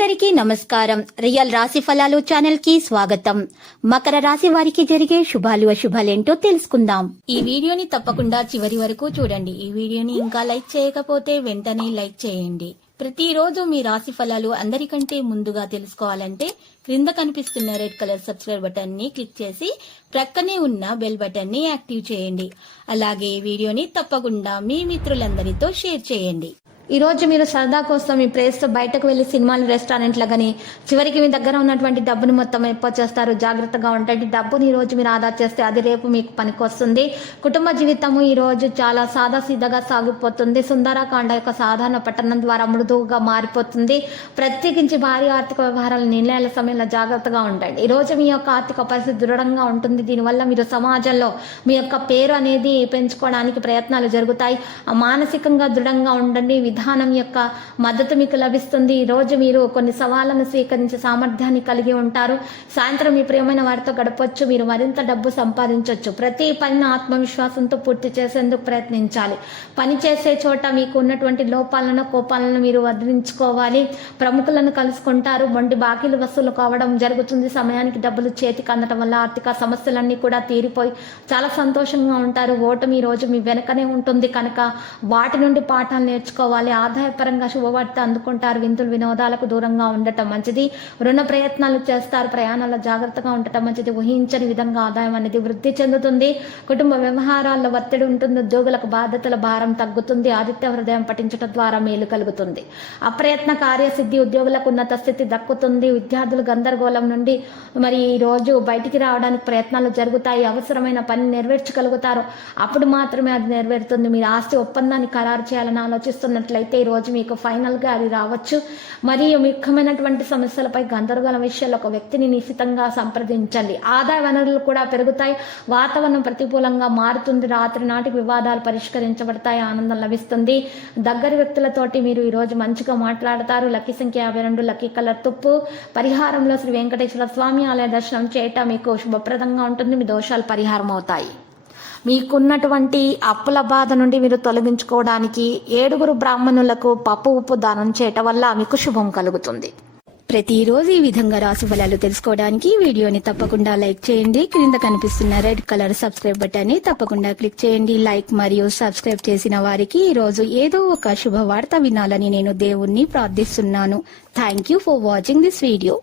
అందరికీ నమస్కారం. రియల్ రాశి ఫలాలు ఛానల్ కి స్వాగతం. మకర రాశి వారికి జరిగే శుభాలు అశుభాలేంటో తెలుసుకుందాం. ఈ వీడియోని తప్పకుండా చివరి వరకు చూడండి. ఈ వీడియోని ఇంకా లైక్ చేయకపోతే వెంటనే లైక్ చేయండి. ప్రతిరోజు మీ రాశి ఫలాలు అందరికంటే ముందుగా తెలుసుకోవాలంటే క్రింద కనిపిస్తున్న రెడ్ కలర్ సబ్స్క్రైబ్ బటన్ ని క్లిక్ చేసి ప్రక్కనే ఉన్న బెల్ బటన్ ని యాక్టివ్ చేయండి. అలాగే ఈ వీడియోని తప్పకుండా మీ మిత్రులందరితో షేర్ చేయండి. ఈ రోజు మీరు సరదా కోసం మీ ప్లేస్ బయటకు వెళ్లి సినిమాలు, రెస్టారెంట్ల గానీ చివరికి మీ దగ్గర ఉన్నటువంటి డబ్బును మొత్తం చేస్తారు. జాగ్రత్తగా ఉండండి. డబ్బుని ఈ రోజు మీరు ఆదా చేస్తే అది రేపు మీకు పనికొస్తుంది. కుటుంబ జీవితము ఈ రోజు చాలా సాదాసీదాగా సాగిపోతుంది. సుందరకాండ యొక్క సాధారణ పట్టణం ద్వారా మృదువుగా మారిపోతుంది. ప్రత్యేకించి భారీ ఆర్థిక వ్యవహారాల నిర్ణయాల సమయంలో జాగ్రత్తగా ఉండండి. ఈ రోజు మీ యొక్క ఆర్థిక పరిస్థితి దృఢంగా ఉంటుంది. దీనివల్ల మీరు సమాజంలో మీ యొక్క పేరు అనేది పెంచుకోవడానికి ప్రయత్నాలు జరుగుతాయి. మానసికంగా దృఢంగా ఉండండి. విధానం యొక్క మద్దతు మీకు లభిస్తుంది. ఈ రోజు మీరు కొన్ని సవాళ్లను స్వీకరించే సామర్థ్యాన్ని కలిగి ఉంటారు. సాయంత్రం మీ ప్రియమైన వారితో గడపొచ్చు. మీరు మరింత డబ్బు సంపాదించవచ్చు. ప్రతి పనిని ఆత్మవిశ్వాసంతో పూర్తి చేసేందుకు ప్రయత్నించాలి. పని చేసే చోట మీకు ఉన్నటువంటి లోపాలను, కోపాలను మీరు వదిలించుకోవాలి. ప్రముఖులను కలుసుకుంటారు. మొండి బాకీలు వసూలు కావడం జరుగుతుంది. సమయానికి డబ్బులు చేతికి అందడం వల్ల ఆర్థిక సమస్యలన్నీ కూడా తీరిపోయి చాలా సంతోషంగా ఉంటారు. ఓటమి ఈ రోజు మీ వెనకనే ఉంటుంది కనుక వాటి నుండి పాఠాలు నేర్చుకోవాలి. ఆదాయపరంగా శుభవార్త అందుకుంటారు. విందులు వినోదాలకు దూరంగా ఉండటం మంచిది. రుణ ప్రయత్నాలు చేస్తారు. ప్రయాణాల్లో జాగ్రత్తగా ఉండటం మంచిది. ఊహించని విధంగా ఆదాయం అనేది వృద్ధి చెందుతుంది. కుటుంబ వ్యవహారాల్లో ఒత్తిడి ఉంటుంది. ఉద్యోగులకు బాధ్యతల భారం తగ్గుతుంది. ఆదిత్య హృదయం పఠించడం ద్వారా మేలు కలుగుతుంది. అప్రయత్న కార్యసిద్ధి, ఉద్యోగులకు ఉన్నత స్థితి దక్కుతుంది. విద్యార్థులు గందరగోళం నుండి ఈ రోజు బయటికి రావడానికి ప్రయత్నాలు జరుగుతాయి. అవసరమైన పని నెరవేర్చగలుగుతారు. అప్పుడు మాత్రమే అది నెరవేరుతుంది. మీరు ఆస్తి ఒప్పందాన్ని ఖరారు చేయాలని ఆలోచిస్తున్నట్లయితే ఈ రోజు మీకు ఫైనల్ గా అది రావచ్చు. మరియు ముఖ్యమైనటువంటి సమస్యలపై గందరగోళ విషయాల్లో ఒక వ్యక్తిని నిశితంగా సంప్రదించండి. ఆదాయ వనరులు కూడా పెరుగుతాయి. వాతావరణం ప్రతికూలంగా మారుతుంది. రాత్రి నాటికి వివాదాలు పరిష్కరించబడతాయి. ఆనందం లభిస్తుంది. దగ్గరి వ్యక్తులతోటి మీరు ఈ రోజు మంచిగా మాట్లాడతారు. లక్కీ సంఖ్య 52, లక్కీ కలర్ తుప్పు. పరిహారంలో శ్రీ వెంకటేశ్వర స్వామి ఆలయ దర్శనం చేయటం మీకు శుభప్రదంగా ఉంటుంది. మీ దోషాలు పరిహారం అవుతాయి. మీకున్నటువంటి అప్పుల బాధ నుండి మీరు తొలగించుకోవడానికి 7 బ్రాహ్మణులకు పప్పు ఉప్పు దానం చేయటం వల్ల మీకు శుభం కలుగుతుంది. ప్రతిరోజు ఈ విధంగా రాశి ఫలాలు తెలుసుకోవడానికి వీడియోని తప్పకుండా లైక్ చేయండి. క్రింద కనిపిస్తున్న రెడ్ కలర్ సబ్స్క్రైబ్ బటన్ ని తప్పకుండా క్లిక్ చేయండి. లైక్ మరియు సబ్స్క్రైబ్ చేసిన వారికి ఈ రోజు ఏదో ఒక శుభవార్త వినాలని నేను దేవుణ్ణి ప్రార్థిస్తున్నాను. Thank you for watching this video.